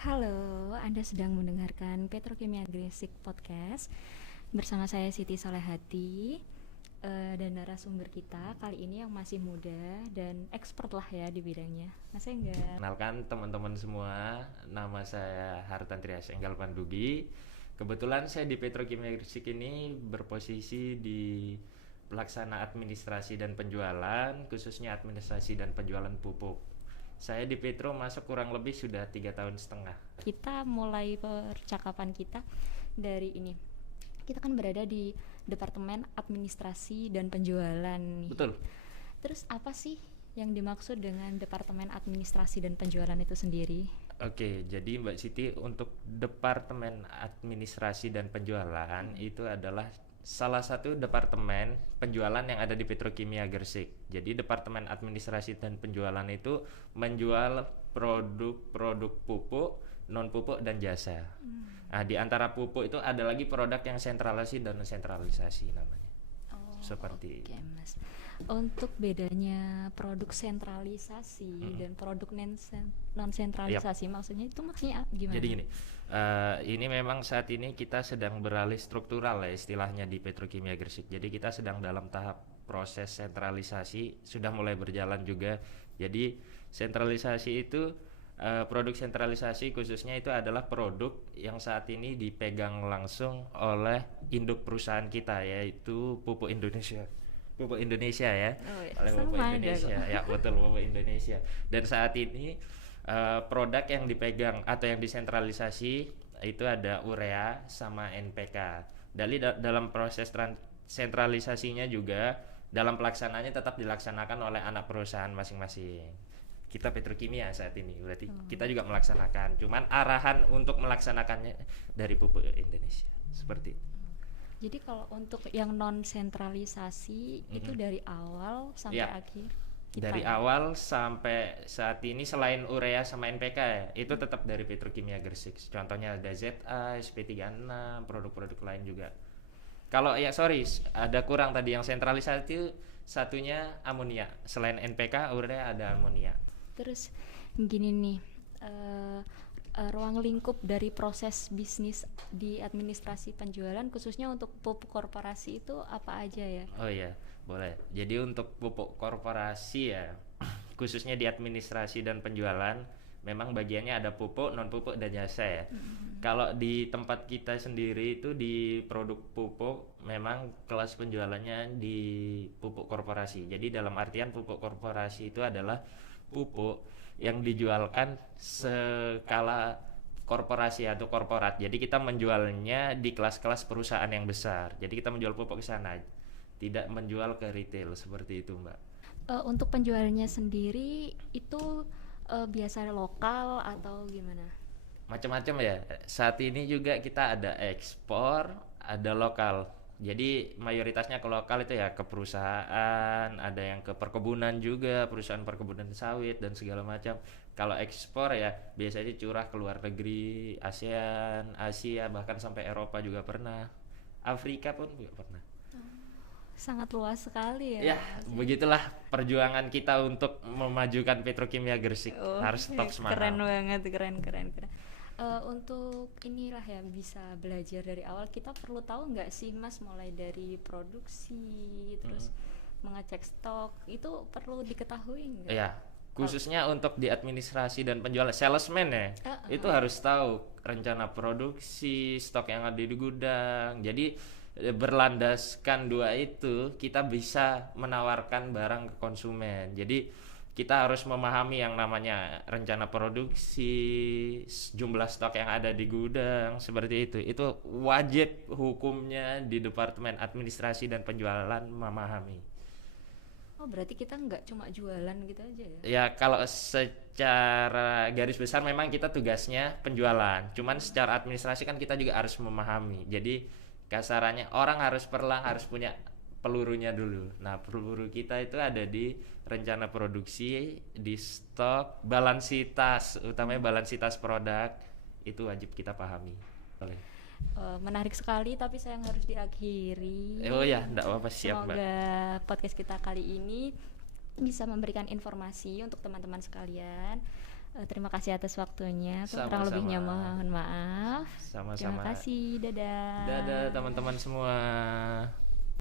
Halo, Anda sedang mendengarkan Petrokimia Gresik Podcast bersama saya Siti Solehati dan narasumber kita kali ini yang masih muda dan expert lah ya di bidangnya. Mas Enggar. Kenalkan teman-teman semua, nama saya Hartan Trias Enggal Pandugi. Kebetulan saya di Petrokimia Gresik ini berposisi di pelaksana administrasi dan penjualan, khususnya administrasi dan penjualan pupuk. Saya di Petro masuk kurang lebih sudah 3 tahun setengah. Kita mulai percakapan kita dari ini. Kita kan berada di Departemen Administrasi dan Penjualan nih. Betul. Terus apa sih yang dimaksud dengan Departemen Administrasi dan Penjualan itu sendiri? Oke, jadi Mbak Siti, untuk Departemen Administrasi dan Penjualan itu adalah salah satu departemen penjualan yang ada di Petrokimia Gresik. Jadi Departemen Administrasi dan Penjualan itu menjual produk-produk pupuk, non pupuk dan jasa. Nah, di antara pupuk itu ada lagi produk yang sentralisasi dan sentralisasi namanya. Oh, Seperti oke, Mas. Untuk bedanya produk sentralisasi dan produk non Yap. sentralisasi, maksudnya gimana? Jadi gini, ini memang saat ini kita sedang beralih struktural ya istilahnya di Petrokimia Gresik. Jadi kita sedang dalam tahap proses sentralisasi, sudah mulai berjalan juga. Jadi sentralisasi itu produk sentralisasi khususnya itu adalah produk yang saat ini dipegang langsung oleh induk perusahaan kita, yaitu Pupuk Indonesia. Pupuk Indonesia ya, Oh ya, oleh Pupuk sama aja Indonesia kok. ya, betul, Pupuk Indonesia. Dan saat ini produk yang dipegang atau yang disentralisasi itu ada urea sama NPK. Dalam proses sentralisasinya juga, dalam pelaksanaannya tetap dilaksanakan oleh anak perusahaan masing-masing. Kita Petrokimia saat ini, berarti kita juga melaksanakan. Cuman arahan untuk melaksanakannya dari Pupuk Indonesia. Seperti itu. Jadi kalau untuk yang non sentralisasi itu dari awal sampai Ya, akhir kita dari ya. awal sampai saat ini selain urea sama NPK ya, itu tetap dari Petrokimia Gresik. Contohnya ada ZA, SP36, produk-produk lain juga. Kalau ya sorry, ada kurang tadi yang sentralisasi itu satunya amonia. Selain NPK, urea ada amonia. Terus gini nih, eh, ruang lingkup dari proses bisnis di administrasi penjualan khususnya untuk pupuk korporasi itu apa aja ya? Oh iya, boleh. Jadi untuk pupuk korporasi ya, khususnya di administrasi dan penjualan, memang bagiannya ada pupuk, non pupuk dan jasa ya. Kalau di tempat kita sendiri itu di produk pupuk, memang kelas penjualannya di pupuk korporasi. Jadi dalam artian pupuk korporasi itu adalah pupuk yang dijualkan skala korporasi atau korporat. Jadi kita menjualnya di kelas-kelas perusahaan yang besar. Jadi kita menjual pupuk ke sana, tidak menjual ke retail seperti itu, Mbak. Untuk penjualannya sendiri itu biasa lokal atau gimana? Macam-macam ya. Saat ini juga kita ada ekspor, ada lokal. Jadi mayoritasnya ke lokal itu ya ke perusahaan, ada yang ke perkebunan juga, perusahaan perkebunan sawit dan segala macam. Kalau ekspor ya biasanya curah ke luar negeri, ASEAN, Asia, bahkan sampai Eropa juga pernah. Afrika pun juga pernah. Sangat luas sekali ya, Ya, Mas ya. begitulah perjuangan kita untuk memajukan Petrokimia Gresik. Oh, Harus tetap keren semangat. banget, keren. Untuk inilah ya bisa belajar dari awal. Kita perlu tahu nggak sih Mas mulai dari produksi, terus mengecek stok itu perlu diketahui nggak? Ya, khususnya untuk di administrasi dan penjualan salesman ya, itu harus tahu rencana produksi, stok yang ada di gudang. Jadi berlandaskan dua itu kita bisa menawarkan barang ke konsumen. Jadi kita harus memahami yang namanya rencana produksi, jumlah stok yang ada di gudang, seperti itu. Itu wajib hukumnya di Departemen Administrasi dan Penjualan memahami. Oh, berarti kita nggak cuma jualan gitu aja ya? Ya kalau secara garis besar memang kita tugasnya penjualan. Cuman secara administrasi kan kita juga harus memahami. Jadi kasarannya orang harus perlang harus punya pelurunya dulu. Nah peluru kita itu ada di rencana produksi, di stok, balansitas, utamanya balansitas produk itu wajib kita pahami. Boleh. Menarik sekali, tapi sayang harus diakhiri. Oh ya, enggak apa-apa, siap Mbak. Semoga podcast kita kali ini bisa memberikan informasi untuk teman-teman sekalian. Terima kasih atas waktunya. Kurang Sama-sama. lebihnya mohon maaf. Terima Sama-sama. kasih. Dadah. Dadah teman-teman semua.